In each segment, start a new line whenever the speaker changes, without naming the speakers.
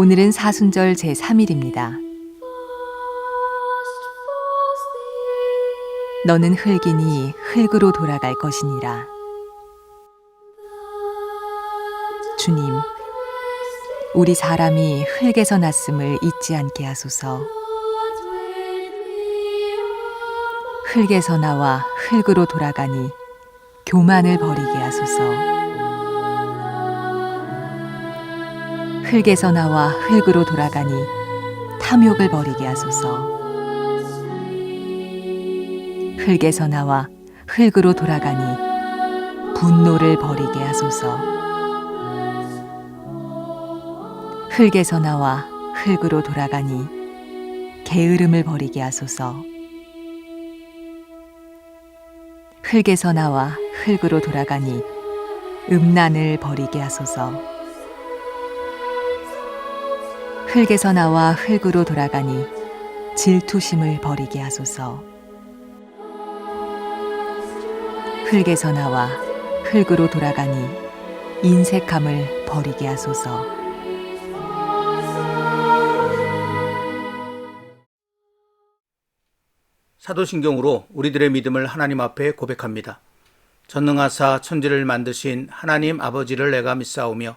오늘은 사순절 제3일입니다. 너는 흙이니 흙으로 돌아갈 것이니라. 주님, 우리 사람이 흙에서 났음을 잊지 않게 하소서. 흙에서 나와 흙으로 돌아가니 교만을 버리게 하소서. 흙에서 나와 흙으로 돌아가니 탐욕을 버리게 하소서. 흙에서 나와 흙으로 돌아가니 분노를 버리게 하소서. 흙에서 나와 흙으로 돌아가니 게으름을 버리게 하소서. 흙에서 나와 흙으로 돌아가니 음란을 버리게 하소서. 흙에서 나와 흙으로 돌아가니 질투심을 버리게 하소서. 흙에서 나와 흙으로 돌아가니 인색함을 버리게 하소서.
사도신경으로 우리들의 믿음을 하나님 앞에 고백합니다. 전능하사 천지를 만드신 하나님 아버지를 내가 믿사오며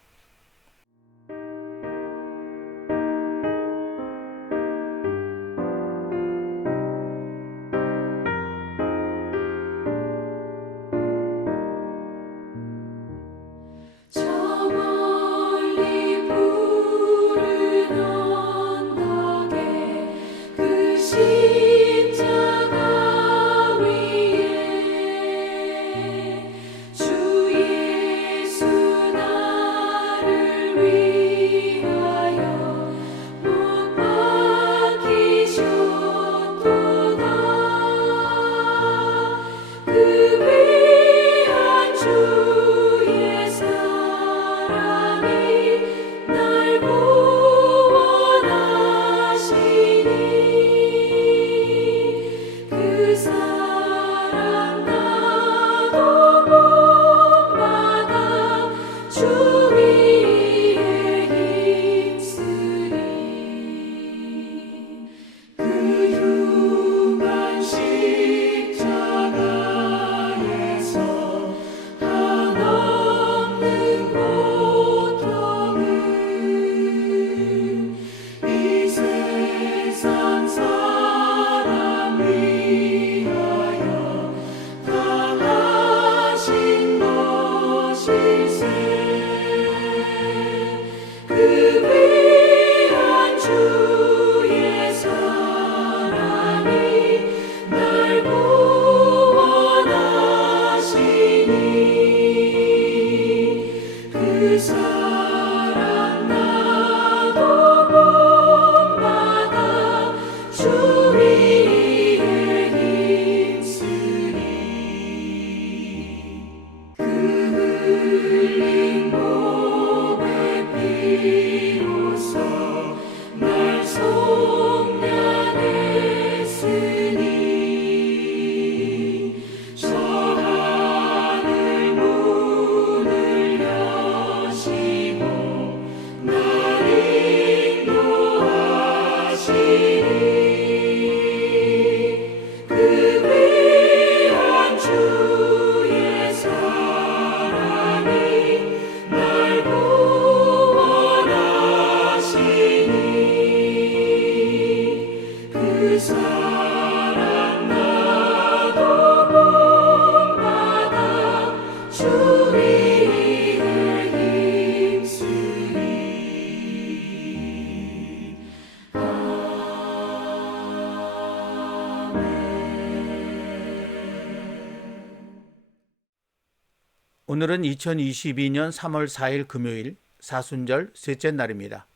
오늘은 2022년 3월 4일 금요일 사순절 셋째 날입니다.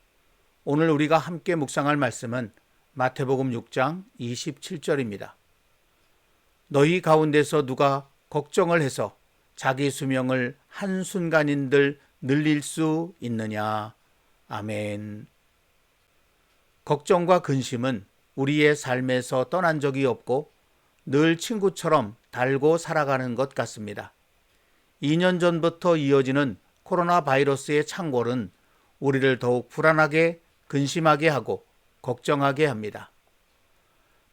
오늘 우리가 함께 묵상할 말씀은 마태복음 6장 27절입니다. 너희 가운데서 누가 걱정을 해서 자기 수명을 한순간인들 늘릴 수 있느냐. 아멘. 걱정과 근심은 우리의 삶에서 떠난 적이 없고 늘 친구처럼 달고 살아가는 것 같습니다. 2년 전부터 이어지는 코로나 바이러스의 창궐은 우리를 더욱 불안하게 근심하게 하고 걱정하게 합니다.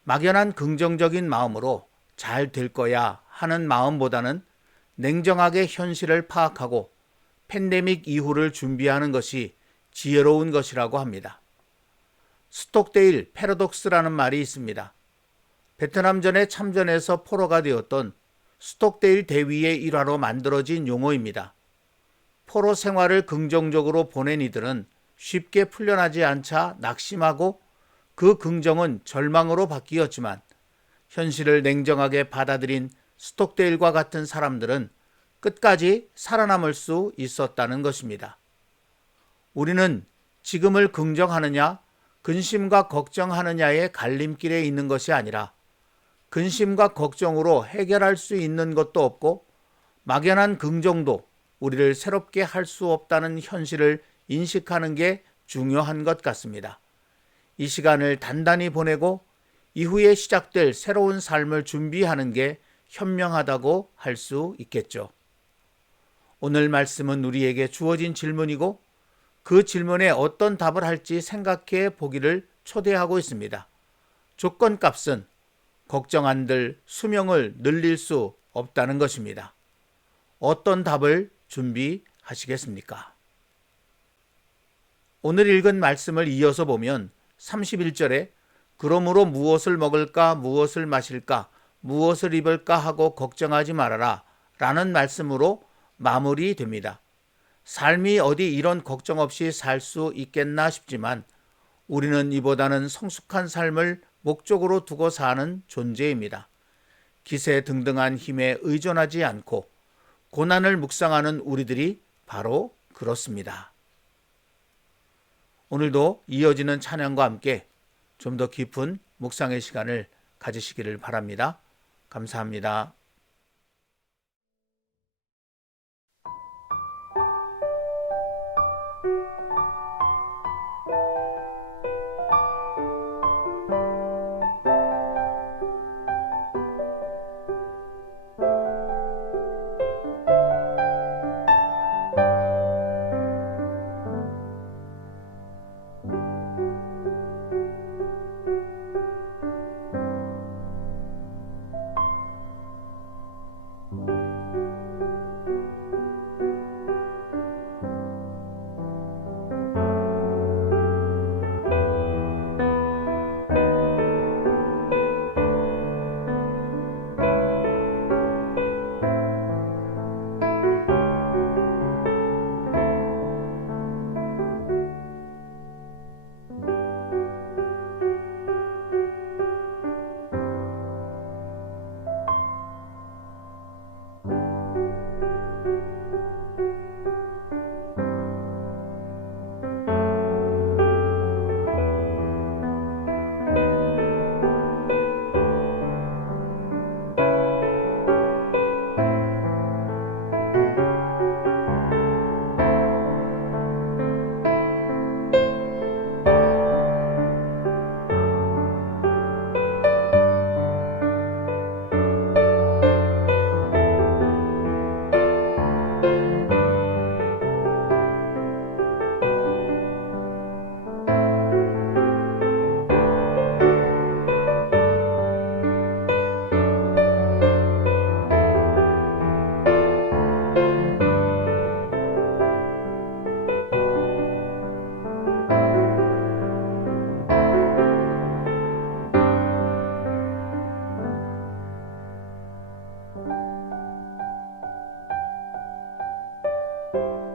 막연한 긍정적인 마음으로 잘 될 거야 하는 마음보다는 냉정하게 현실을 파악하고 팬데믹 이후를 준비하는 것이 지혜로운 것이라고 합니다. 스톡데일 패러독스라는 말이 있습니다. 베트남전에 참전해서 포로가 되었던 스톡데일 대위의 일화로 만들어진 용어입니다. 포로 생활을 긍정적으로 보낸 이들은 쉽게 풀려나지 않자 낙심하고 그 긍정은 절망으로 바뀌었지만 현실을 냉정하게 받아들인 스톡데일과 같은 사람들은 끝까지 살아남을 수 있었다는 것입니다. 우리는 지금을 긍정하느냐, 근심과 걱정하느냐의 갈림길에 있는 것이 아니라 근심과 걱정으로 해결할 수 있는 것도 없고 막연한 긍정도 우리를 새롭게 할 수 없다는 현실을 인식하는 게 중요한 것 같습니다. 이 시간을 단단히 보내고 이후에 시작될 새로운 삶을 준비하는 게 현명하다고 할 수 있겠죠. 오늘 말씀은 우리에게 주어진 질문이고 그 질문에 어떤 답을 할지 생각해 보기를 초대하고 있습니다. 조건 값은 걱정 한들 수명을 늘릴 수 없다는 것입니다. 어떤 답을 준비하시겠습니까? 오늘 읽은 말씀을 이어서 보면 31절에 그러므로 무엇을 먹을까, 무엇을 마실까, 무엇을 입을까 하고 걱정하지 말아라 라는 말씀으로 마무리됩니다. 삶이 어디 이런 걱정 없이 살 수 있겠나 싶지만 우리는 이보다는 성숙한 삶을 목적으로 두고 사는 존재입니다. 기세 등등한 힘에 의존하지 않고 고난을 묵상하는 우리들이 바로 그렇습니다. 오늘도 이어지는 찬양과 함께 좀 더 깊은 묵상의 시간을 가지시기를 바랍니다. 감사합니다. you